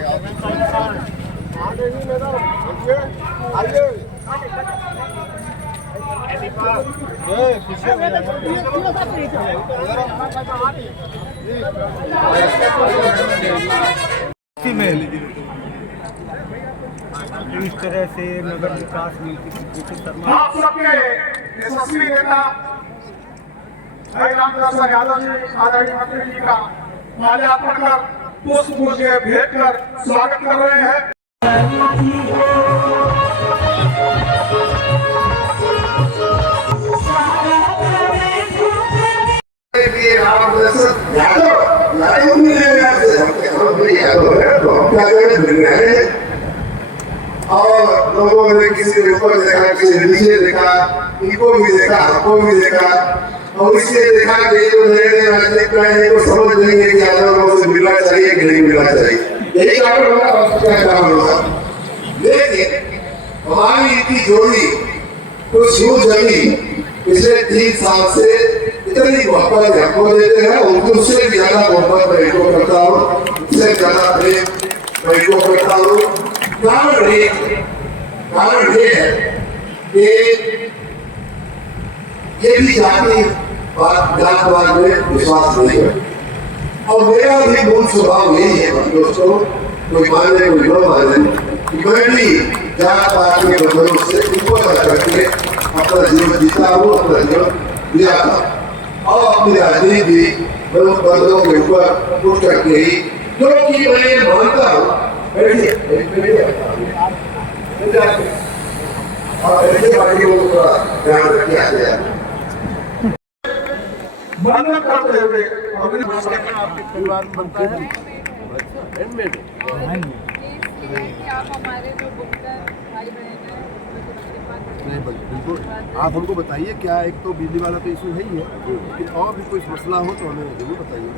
इस तरह से नगर विकास नीति शर्मा आप सबके यशस्वी नेता भाई रामप्रसाद यादव जी आदरणीय मंत्री जी का माल्यार्पण कर पुष्प मुझे भेंट कर स्वागत कर रहे हैं। और लोगों ने किसी ने ऊपर देखा, किसी ने नीचे देखा, इनको भी देखा, हमको भी देखा, और इसलिए देखा कि ये तो नए नए राजनीतिक है, को समझ नहीं है कि यादव लोगों से मिलना चाहिए कि नहीं मिलना चाहिए। यही कारण काम होगा। लेकिन हमारी इतनी जोड़ी कुछ यूं जमी पिछले 3 साल से इतनी मोहब्बत हमको देते हैं, उनसे ज्यादा मोहब्बत मैं इनको करता हूँ, उससे ज्यादा प्रेम मैं इनको करता हूँ। कारण ये है कि ये भी जाति जातवाद में विश्वास नहीं है, और मेरा भी मूल स्वभाव यही है दोस्तों, कोई माने कोई न माने, मैं भी जात पात के बंधनों से ऊपर करके अपना जीवन जीता हूँ, अपना जीवन जिया था, और अपनी राजनीति भी बंधनों के ऊपर उठ करके ही, जो कि मैं मानता हूँ और ऐसे बाकी को थोड़ा ध्यान रखिए आगे वंदन करते हुए आपके परिवार में बनता है आप हमारे जो बुककर भाई बहन हैं नहीं बिल्कुल, आप हमको बताइए क्या, एक तो बिजली वाला तो इशू है ही है, लेकिन और भी कोई मसला हो तो हमें जरूर बताइए।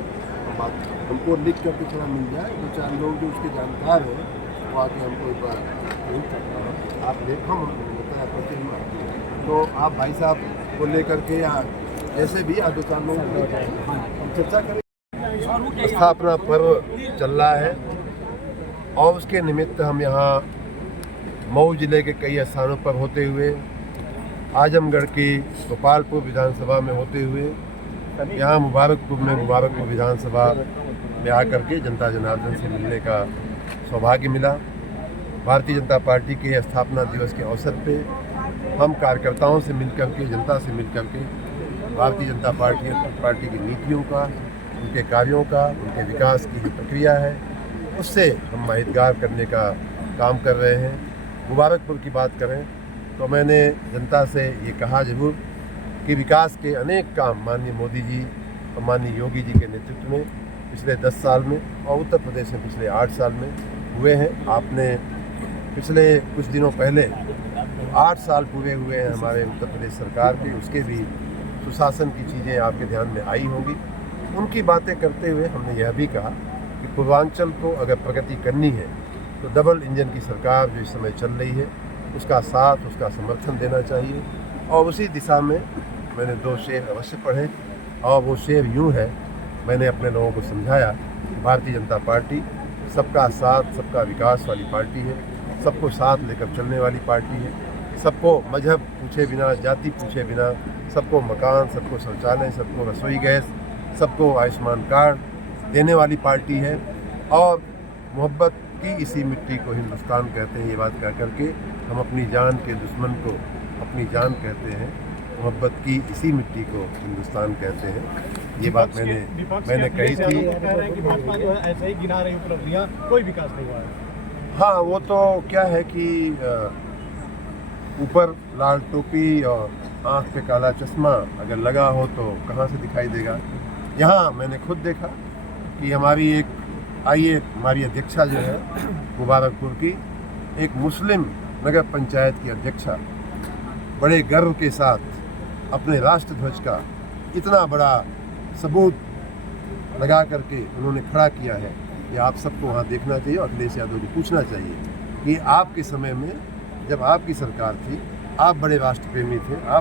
बात हमको लिख करके थोड़ा मिल जाए, 2-4 लोग जो उसके जानकार हैं वो आके हमको एक बार आप देखो, हमको बताया करते हैं, तो आप भाई साहब को लेकर के या जैसे भी आप 2-4 लोग हम चर्चा करें। स्थापना पर्व चल रहा है और उसके निमित्त हम यहाँ मऊ जिले के कई स्थानों पर होते हुए, आजमगढ़ की गोपालपुर विधानसभा में होते हुए, यहाँ मुबारकपुर में मुबारकपुर विधानसभा में आकर के जनता जनार्दन से मिलने का सौभाग्य मिला। भारतीय जनता पार्टी के स्थापना दिवस के अवसर पे हम कार्यकर्ताओं से मिलकर के, जनता से मिलकर के भारतीय जनता पार्टी की नीतियों का, उनके कार्यों का, उनके विकास की जो प्रक्रिया है उससे हम माहितगार करने का काम कर रहे हैं। मुबारकपुर की बात करें तो मैंने जनता से ये कहा जरूर कि विकास के अनेक काम माननीय मोदी जी और माननीय योगी जी के नेतृत्व में पिछले 10 साल में और उत्तर प्रदेश में पिछले 8 साल में हुए हैं। आपने पिछले कुछ दिनों पहले 8 साल पूरे हुए हैं हमारे उत्तर प्रदेश सरकार के, उसके भी सुशासन की चीज़ें आपके ध्यान में आई होंगी। उनकी बातें करते हुए हमने यह भी कहा कि पूर्वांचल को अगर प्रगति करनी है तो डबल इंजन की सरकार जो इस समय चल रही है उसका साथ, उसका समर्थन देना चाहिए। और उसी दिशा में मैंने 2 शेर अवश्य पढ़े, और वो शेर यूँ है, मैंने अपने लोगों को समझाया कि भारतीय जनता पार्टी सबका साथ, सबका विकास वाली पार्टी है, सबको साथ लेकर चलने वाली पार्टी है, सबको मजहब पूछे बिना, जाति पूछे बिना, सबको मकान, सबको शौचालय, सबको रसोई गैस, सबको आयुष्मान कार्ड देने वाली पार्टी है। और मोहब्बत की इसी मिट्टी को हिंदुस्तान कहते हैं, ये बात कह करके हम अपनी जान के दुश्मन को अपनी जान कहते हैं, मोहब्बत की इसी मिट्टी को हिंदुस्तान कहते हैं। ये बात मैंने कही थी। भाजपा जो है ऐसे ही गिना रही उपलब्धियां, कोई विकास नहीं हुआ है। हाँ, वो तो क्या है कि ऊपर लाल टोपी और आँख पे काला चश्मा अगर लगा हो तो कहाँ से दिखाई देगा। यहाँ मैंने खुद देखा कि हमारी अध्यक्षा जो है मुबारकपुर की, एक मुस्लिम नगर पंचायत की अध्यक्षा बड़े गर्व के साथ अपने राष्ट्र ध्वज का इतना बड़ा सबूत लगा करके उन्होंने खड़ा किया है कि आप सबको वहाँ देखना चाहिए और अखिलेश यादव को पूछना चाहिए कि आपके समय में जब आपकी सरकार थी, आप बड़े राष्ट्र प्रेमी थे, आप